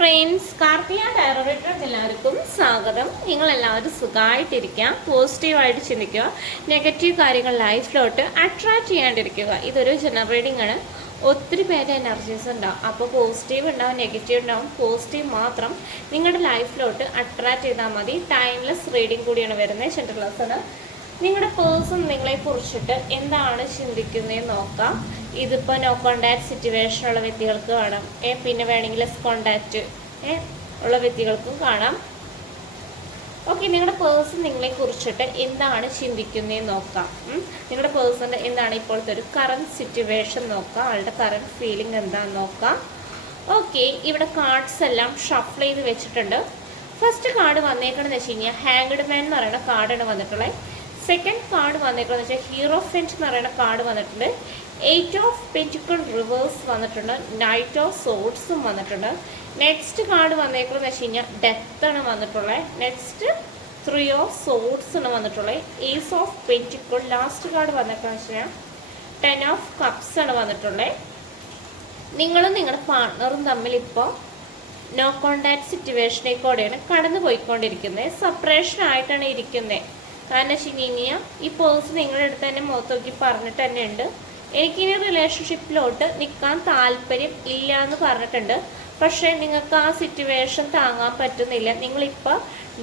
Friends, Karthika ഡയറക്ടർക്ക് എല്ലാവർക്കും സ്വാഗതം. നിങ്ങളെല്ലാവരും സുഖമായിട്ടിരിക്കുക, പോസിറ്റീവായിട്ട് ചിന്തിക്കുക, നെഗറ്റീവ് കാര്യങ്ങൾ ലൈഫിലോട്ട് അട്രാക്റ്റ് ചെയ്യാണ്ടിരിക്കുക. ഇതൊരു ജനറൽ റീഡിംഗ് ആണ്. ഒത്തിരി പേര് എനർജീസ് ഉണ്ടാവും. അപ്പോൾ പോസിറ്റീവ് ഉണ്ടാവും, നെഗറ്റീവ് ഉണ്ടാവും. പോസിറ്റീവ് മാത്രം നിങ്ങളുടെ ലൈഫിലോട്ട് അട്രാക്റ്റ് ചെയ്താൽ മതി. ടൈംലെസ് റീഡിംഗ് കൂടിയാണ് വരുന്നത്. സെൻട്രൽ ക്ലാസ് ആണ്. നിങ്ങളുടെ പേഴ്സൺ നിങ്ങളെ കുറിച്ചിട്ട് എന്താണ് ചിന്തിക്കുന്നതെന്ന് നോക്കാം. ഇതിപ്പോൾ നോ കോണ്ടാക്ട് സിറ്റുവേഷൻ ഉള്ള വ്യക്തികൾക്ക് കാണാം, പിന്നെ വേണമെങ്കിൽ ലെസ് കോണ്ടാക്റ്റ് ഉള്ള വ്യക്തികൾക്കും കാണാം. ഓക്കെ, നിങ്ങളുടെ പേഴ്സൺ നിങ്ങളെ കുറിച്ചിട്ട് എന്താണ് ചിന്തിക്കുന്നതെന്ന് നോക്കാം. നിങ്ങളുടെ പേഴ്സണിൻ്റെ എന്താണ് ഇപ്പോഴത്തെ ഒരു കറണ്ട് സിറ്റുവേഷൻ നോക്കാം. ആളുടെ കറണ്ട് ഫീലിംഗ് എന്താണെന്ന് നോക്കാം. ഓക്കെ, ഇവിടെ കാർഡ്സ് എല്ലാം ഷഫിൾ ചെയ്ത് വെച്ചിട്ടുണ്ട്. ഫസ്റ്റ് കാർഡ് വന്നേക്കണമെന്ന് വെച്ച് കഴിഞ്ഞാൽ ഹാങ്ഡ് മാൻ എന്ന് പറയുന്ന കാർഡാണ് വന്നിട്ടുള്ളത്. സെക്കൻഡ് കാർഡ് വന്നേക്കണമെന്ന് വെച്ചാൽ ഹീറോഫെൻറ്റ് എന്ന് പറയുന്ന കാർഡ് വന്നിട്ടുണ്ട്. 8 ഓഫ് പെന്റിക്കിൾ റിവേഴ്സ് വന്നിട്ടുണ്ട്. നൈറ്റ് ഓഫ് സോഡ്സും വന്നിട്ടുണ്ട്. നെക്സ്റ്റ് കാർഡ് വന്നേക്കണമെന്ന് വെച്ച് കഴിഞ്ഞാൽ ഡെത്ത് ആണ് വന്നിട്ടുള്ളത്. നെക്സ്റ്റ് 3 ഓഫ് സോഡ്സ് ആണ് വന്നിട്ടുള്ളത്. Ace of pentacle. Last card വന്നേക്കണമെന്ന് വെച്ച് കഴിഞ്ഞാൽ 10 ഓഫ് കപ്സ് ആണ് വന്നിട്ടുള്ളത്. നിങ്ങളും നിങ്ങളുടെ പാർട്ട്ണറും തമ്മിൽ ഇപ്പോൾ നോ കോണ്ടാക്ട് സിറ്റുവേഷനിലേക്കൂടെയാണ് കടന്നു പോയിക്കൊണ്ടിരിക്കുന്നത്. സെപ്പറേഷൻ ആയിട്ടാണ് ഇരിക്കുന്നത്. കാരണം വെച്ച് കഴിഞ്ഞാൽ ഈ പേഴ്സൺ നിങ്ങളുടെ അടുത്ത് തന്നെ മുഖത്ത് നോക്കി പറഞ്ഞിട്ട് തന്നെ ഉണ്ട്, എനിക്കിനി റിലേഷൻഷിപ്പിലോട്ട് നിൽക്കാൻ താല്പര്യം ഇല്ല എന്ന് പറഞ്ഞിട്ടുണ്ട്. പക്ഷേ നിങ്ങൾക്ക് ആ സിറ്റുവേഷൻ താങ്ങാൻ പറ്റുന്നില്ല. നിങ്ങളിപ്പോൾ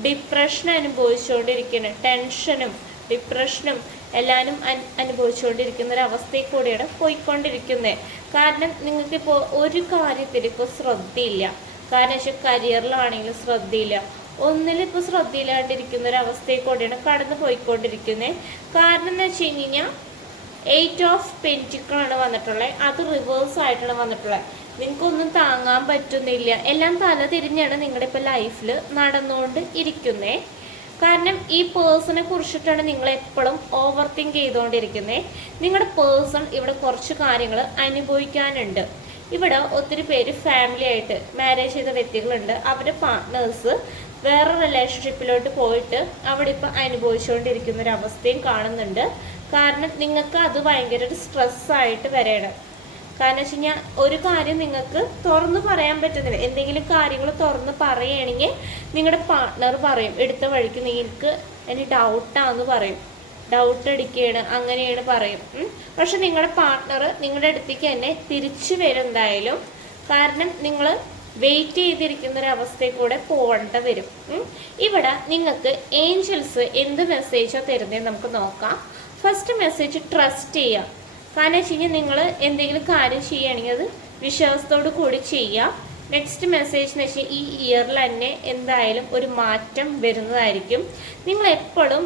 ഡിപ്രഷൻ അനുഭവിച്ചുകൊണ്ടിരിക്കുന്നത്, ടെൻഷനും ഡിപ്രഷനും എല്ലാവരും അനുഭവിച്ചുകൊണ്ടിരിക്കുന്ന ഒരവസ്ഥയിൽ കൂടിയാണ് പോയിക്കൊണ്ടിരിക്കുന്നത്. കാരണം നിങ്ങൾക്കിപ്പോൾ ഒരു കാര്യത്തിൽ ഇപ്പോൾ ശ്രദ്ധയില്ല. കാരണം വെച്ചാൽ കരിയറിലാണെങ്കിലും ശ്രദ്ധയില്ല, ഒന്നിലിപ്പോൾ ശ്രദ്ധയില്ലാണ്ടിരിക്കുന്ന ഒരവസ്ഥയിൽ കൂടെയാണ് കടന്നു പോയിക്കൊണ്ടിരിക്കുന്നത്. കാരണം എന്ന് വെച്ച് കഴിഞ്ഞാൽ 8 ഓഫ് പെന്റിക്കിളാണ് വന്നിട്ടുള്ളത്. അത് റിവേഴ്സ് ആയിട്ടാണ് വന്നിട്ടുള്ളത്. നിങ്ങൾക്കൊന്നും താങ്ങാൻ പറ്റുന്നില്ല. എല്ലാം തല തിരിഞ്ഞാണ് നിങ്ങളുടെ ഇപ്പോൾ ലൈഫിൽ നടന്നുകൊണ്ട് ഇരിക്കുന്നത്. കാരണം ഈ പേഴ്സണെ കുറിച്ചിട്ടാണ് നിങ്ങൾ എപ്പോഴും ഓവർ തിങ്ക് ചെയ്തുകൊണ്ടിരിക്കുന്നത്. നിങ്ങളുടെ പേഴ്സൺ ഇവിടെ കുറച്ച് കാര്യങ്ങൾ അനുഭവിക്കാനുണ്ട്. ഇവിടെ ഒത്തിരി പേര് ഫാമിലി ആയിട്ട് മാരേജ് ചെയ്ത വ്യക്തികളുണ്ട്. അവരുടെ പാർട്ട്നേഴ്സ് വേറെ റിലേഷൻഷിപ്പിലോട്ട് പോയിട്ട് അവിടെ ഇപ്പം അനുഭവിച്ചുകൊണ്ടിരിക്കുന്ന ഒരു അവസ്ഥയും കാണുന്നുണ്ട്. കാരണം നിങ്ങൾക്ക് അത് ഭയങ്കര ഒരു സ്ട്രെസ്സായിട്ട് വരണം. കാരണം വെച്ച് കഴിഞ്ഞാൽ ഒരു കാര്യം നിങ്ങൾക്ക് തുറന്ന് പറയാൻ പറ്റുന്നില്ല. എന്തെങ്കിലും കാര്യങ്ങൾ തുറന്ന് പറയുകയാണെങ്കിൽ നിങ്ങളുടെ പാർട്ട്ണർ പറയും, എടുത്ത വഴിക്ക് നിങ്ങൾക്ക് ഇനി ഡൗട്ടാന്ന് പറയും, ഡൗട്ട് അടിക്കുകയാണ്, അങ്ങനെയാണ് പറയും. പക്ഷെ നിങ്ങളുടെ പാർട്ട്ണർ നിങ്ങളുടെ അടുത്തേക്ക് തന്നെ തിരിച്ചു വരും എന്തായാലും. കാരണം നിങ്ങൾ വെയിറ്റ് ചെയ്തിരിക്കുന്ന ഒരു അവസ്ഥയിൽ കൂടെ പോകേണ്ട വരും. ഇവിടെ നിങ്ങൾക്ക് ഏഞ്ചൽസ് എന്ത് മെസ്സേജോ തരുന്നതെന്ന് നമുക്ക് നോക്കാം. ഫസ്റ്റ് മെസ്സേജ് ട്രസ്റ്റ് ചെയ്യുക. കാരണം വെച്ച് കഴിഞ്ഞാൽ നിങ്ങൾ എന്തെങ്കിലും കാര്യം ചെയ്യുകയാണെങ്കിൽ അത് വിശ്വാസത്തോടു കൂടി ചെയ്യുക. നെക്സ്റ്റ് മെസ്സേജ് എന്ന് വെച്ചാൽ ഈ ഇയറിൽ തന്നെ എന്തായാലും ഒരു മാറ്റം വരുന്നതായിരിക്കും. നിങ്ങൾ എപ്പോഴും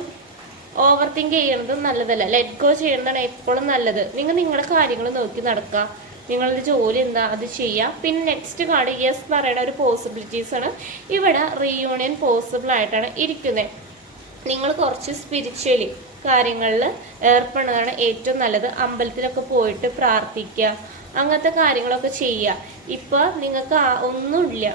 ഓവർ തിങ്ക് ചെയ്യുന്നത് നല്ലതല്ല, ലെറ്റ് ഗോ ചെയ്യുന്നതാണ് എപ്പോഴും നല്ലത്. നിങ്ങൾ നിങ്ങളുടെ കാര്യങ്ങൾ നോക്കി നടക്കുക, നിങ്ങളുടെ ജോലി എന്താ അത് ചെയ്യുക. പിന്നെ നെക്സ്റ്റ് കാർഡ് യെസ് എന്ന് പറയുന്ന ഒരു പോസിബിലിറ്റീസ് ആണ്. ഇവിടെ റീയൂണിയൻ പോസിബിൾ ആയിട്ടാണ് ഇരിക്കുന്നത്. നിങ്ങൾ കുറച്ച് സ്പിരിച്വലി കാര്യങ്ങളിൽ ഏർപ്പെടുന്നതാണ് ഏറ്റവും നല്ലത്. അമ്പലത്തിലൊക്കെ പോയിട്ട് പ്രാർത്ഥിക്കുക, അങ്ങനത്തെ കാര്യങ്ങളൊക്കെ ചെയ്യുക. ഇപ്പോൾ നിങ്ങൾക്ക് ഒന്നുമില്ല.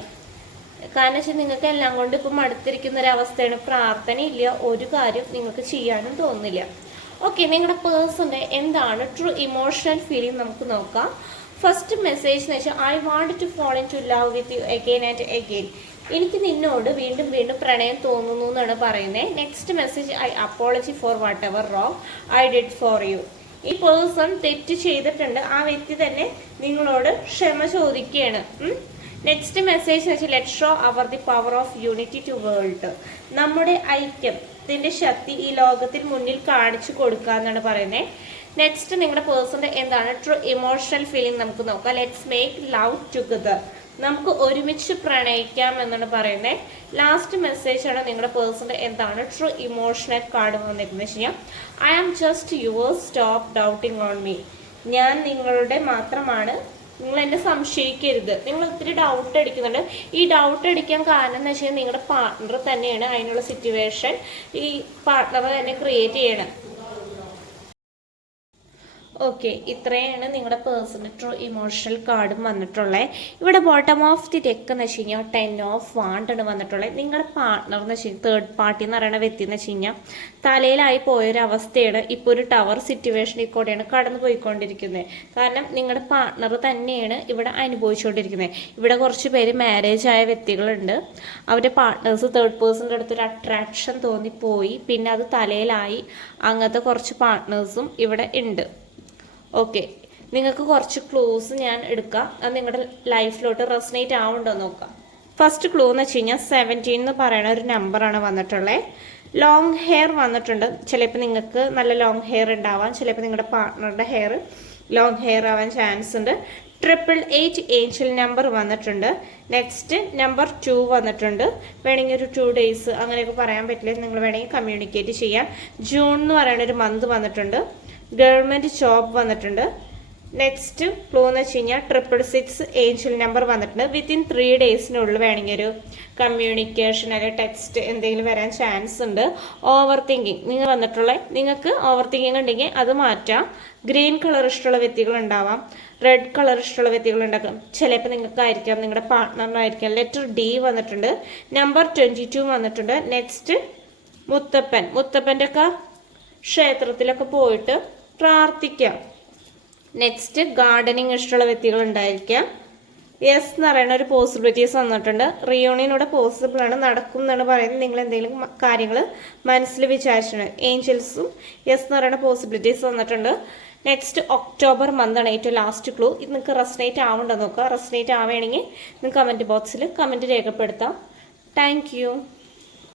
കാരണം വെച്ചാൽ നിങ്ങൾക്ക് എല്ലാം കൊണ്ട് ഇപ്പം മടുത്തിരിക്കുന്ന ഒരവസ്ഥയാണ്. പ്രാർത്ഥന ഇല്ല, ഒരു കാര്യം നിങ്ങൾക്ക് ചെയ്യാനും തോന്നുന്നില്ല. ഓക്കെ, നിങ്ങളുടെ പേഴ്സൻ്റെ എന്താണ് ട്രൂ ഇമോഷണൽ ഫീലിംഗ് നമുക്ക് നോക്കാം. ഫസ്റ്റ് മെസ്സേജ് എന്ന് വെച്ചാൽ I want to fall in to love with you again and again. എനിക്ക് നിന്നോട് വീണ്ടും വീണ്ടും പ്രണയം തോന്നുന്നു എന്നാണ് പറയുന്നത്. Next message I apology for whatever wrong I did for you. ഈ പേഴ്സൺ തെറ്റ് ചെയ്തിട്ടുണ്ട്, ആ വ്യക്തി തന്നെ നിങ്ങളോട് ക്ഷമ ചോദിക്കുകയാണ്. നെക്സ്റ്റ് മെസ്സേജ് എന്ന് വെച്ചാൽ let show our the power of unity to world. നമ്മുടെ ഐക്യത്തിൻ്റെ ശക്തി ഈ ലോകത്തിൽ മുന്നിൽ കാണിച്ചു കൊടുക്കുക എന്നാണ് പറയുന്നത്. നെക്സ്റ്റ് നിങ്ങളുടെ പേഴ്സൻ്റെ എന്താണ് ട്രൂ ഇമോഷണൽ ഫീലിംഗ് നമുക്ക് നോക്കാം. Let's make love together. നമുക്ക് ഒരുമിച്ച് പ്രണയിക്കാം എന്നാണ് പറയുന്നത്. ലാസ്റ്റ് മെസ്സേജ് ആണ് നിങ്ങളുടെ പേഴ്സൻ്റെ എന്താണ് ട്രൂ ഇമോഷണൽ കാർഡ് വന്നിരിക്കുന്നത് വെച്ച് കഴിഞ്ഞാൽ I am just yours, stop doubting on me. ഞാൻ നിങ്ങളുടെ മാത്രമാണ്, നിങ്ങൾ എന്നെ സംശയിക്കരുത്. നിങ്ങൾ ഒത്തിരി ഡൗട്ട് അടിക്കുന്നുണ്ട്. ഈ ഡൗട്ട് അടിക്കാൻ കാരണം എന്ന് വെച്ചാൽ നിങ്ങളുടെ പാർട്ട്ണർ തന്നെയാണ് അതിനുള്ള സിറ്റുവേഷൻ ഈ പാർട്ട്ണർ തന്നെ ക്രിയേറ്റ് ചെയ്യണം. ഓക്കെ, ഇത്രയാണ് നിങ്ങളുടെ പേഴ്സണൽ ട്രൂ ഇമോഷണൽ കാർഡും വന്നിട്ടുള്ളത്. ഇവിടെ ബോട്ടം ഓഫ് ദി ഡെക്ക് എന്ന് വെച്ച് കഴിഞ്ഞാൽ 10 ഓഫ് വാണ്ട് ആണ് വന്നിട്ടുള്ളത്. നിങ്ങളുടെ പാർട്ട്ണർ എന്ന് വെച്ച് കഴിഞ്ഞാൽ തേർഡ് പാർട്ടി എന്ന് പറയുന്ന വ്യക്തി എന്ന് വെച്ച് കഴിഞ്ഞാൽ തലയിലായി പോയൊരവസ്ഥയാണ്. ഇപ്പോൾ ഒരു ടവർ സിറ്റുവേഷനിൽ കൂടെയാണ് കടന്നു പോയിക്കൊണ്ടിരിക്കുന്നത്. കാരണം നിങ്ങളുടെ പാർട്ട്ണർ തന്നെയാണ് ഇവിടെ അനുഭവിച്ചുകൊണ്ടിരിക്കുന്നത്. ഇവിടെ കുറച്ച് പേര് മാരേജ് ആയ വ്യക്തികളുണ്ട്. അവരുടെ പാർട്ട്നേഴ്സ് തേർഡ് പേഴ്സണിൻ്റെ അടുത്തൊരു അട്രാക്ഷൻ തോന്നിപ്പോയി, പിന്നെ അത് തലയിലായി. അങ്ങനത്തെ കുറച്ച് പാർട്ട്നേഴ്സും ഇവിടെ ഉണ്ട്. ഓക്കെ, നിങ്ങൾക്ക് കുറച്ച് ക്ലൂസ് ഞാൻ എടുക്കാം. അത് നിങ്ങളുടെ ലൈഫിലോട്ട് റെസനേറ്റ് ആവുന്നുണ്ടോ നോക്കാം. ഫസ്റ്റ് ക്ലൂ എന്ന് വെച്ച് കഴിഞ്ഞാൽ 17 എന്ന് പറയുന്ന ഒരു നമ്പറാണ് വന്നിട്ടുള്ളത്. ലോങ് ഹെയർ വന്നിട്ടുണ്ട്. ചിലപ്പോൾ നിങ്ങൾക്ക് നല്ല ലോങ് ഹെയർ ഉണ്ടാവാം, ചിലപ്പോൾ നിങ്ങളുടെ പാർട്ട്ണറുടെ ഹെയർ ലോങ് ഹെയർ ആവാൻ ചാൻസ് ഉണ്ട്. 888 ഏഞ്ചൽ നമ്പർ വന്നിട്ടുണ്ട്. നെക്സ്റ്റ് നമ്പർ 2 വന്നിട്ടുണ്ട്. വേണമെങ്കിൽ ഒരു 2 ഡേയ്സ് അങ്ങനെയൊക്കെ പറയാൻ പറ്റില്ല, നിങ്ങൾ വേണമെങ്കിൽ കമ്മ്യൂണിക്കേറ്റ് ചെയ്യാം. ജൂൺ എന്ന് പറയുന്ന ഒരു മന്ത് വന്നിട്ടുണ്ട്. ഗവൺമെൻറ് ജോബ് വന്നിട്ടുണ്ട്. നെക്സ്റ്റ് ക്ലൂ എന്ന് വെച്ച് കഴിഞ്ഞാൽ 666 ഏഞ്ചൽ നമ്പർ വന്നിട്ടുണ്ട്. വിത്തിൻ 3 ഡേയ്സിനുള്ളിൽ വേണമെങ്കിൽ ഒരു കമ്മ്യൂണിക്കേഷൻ അല്ലെങ്കിൽ ടെക്സ്റ്റ് എന്തെങ്കിലും വരാൻ ചാൻസ് ഉണ്ട്. ഓവർ തിങ്കിങ് നിങ്ങൾ നിങ്ങൾക്ക് ഓവർ തിങ്കിങ് ഉണ്ടെങ്കിൽ അത് മാറ്റാം. ഗ്രീൻ കളർ ഇഷ്ടമുള്ള വ്യക്തികൾ ഉണ്ടാവാം, റെഡ് കളർ ഇഷ്ടമുള്ള വ്യക്തികൾ ഉണ്ടാക്കാം. ചിലപ്പോൾ നിങ്ങൾക്കായിരിക്കാം, നിങ്ങളുടെ പാർട്ട്ണറിനായിരിക്കാം. ലെറ്റർ ഡി വന്നിട്ടുണ്ട്. നമ്പർ 22 വന്നിട്ടുണ്ട്. നെക്സ്റ്റ് മുത്തപ്പൻ്റെ ഒക്കെ ക്ഷേത്രത്തിലൊക്കെ പോയിട്ട് പ്രാർത്ഥിക്കാം. നെക്സ്റ്റ് ഗാർഡനിങ് ഇഷ്ടമുള്ള വ്യക്തികൾ ഉണ്ടായിരിക്കാം. യെസ് എന്ന് പറയുന്ന ഒരു പോസിബിലിറ്റീസ് വന്നിട്ടുണ്ട്. റിയൂണിയൻ ഇവിടെ പോസിബിൾ ആണ്, നടക്കും എന്നാണ് പറയുന്നത്. നിങ്ങൾ എന്തെങ്കിലും കാര്യങ്ങൾ മനസ്സിൽ വിചാരിച്ചിട്ടുണ്ട്. ഏഞ്ചൽസും യെസ് എന്ന് പറയുന്ന പോസിബിലിറ്റീസ് വന്നിട്ടുണ്ട്. നെക്സ്റ്റ് ഒക്ടോബർ മന്താണ് ഏറ്റവും ലാസ്റ്റ് ക്ലൂ. ഇത് നിങ്ങൾക്ക് റെസനേറ്റ് ആവുന്നുണ്ടോ നോക്കുക. റെസനേറ്റ് ആവുകയാണെങ്കിൽ നിങ്ങൾക്ക് കമൻറ്റ് ബോക്സിൽ കമൻറ്റ് രേഖപ്പെടുത്താം. Thank you.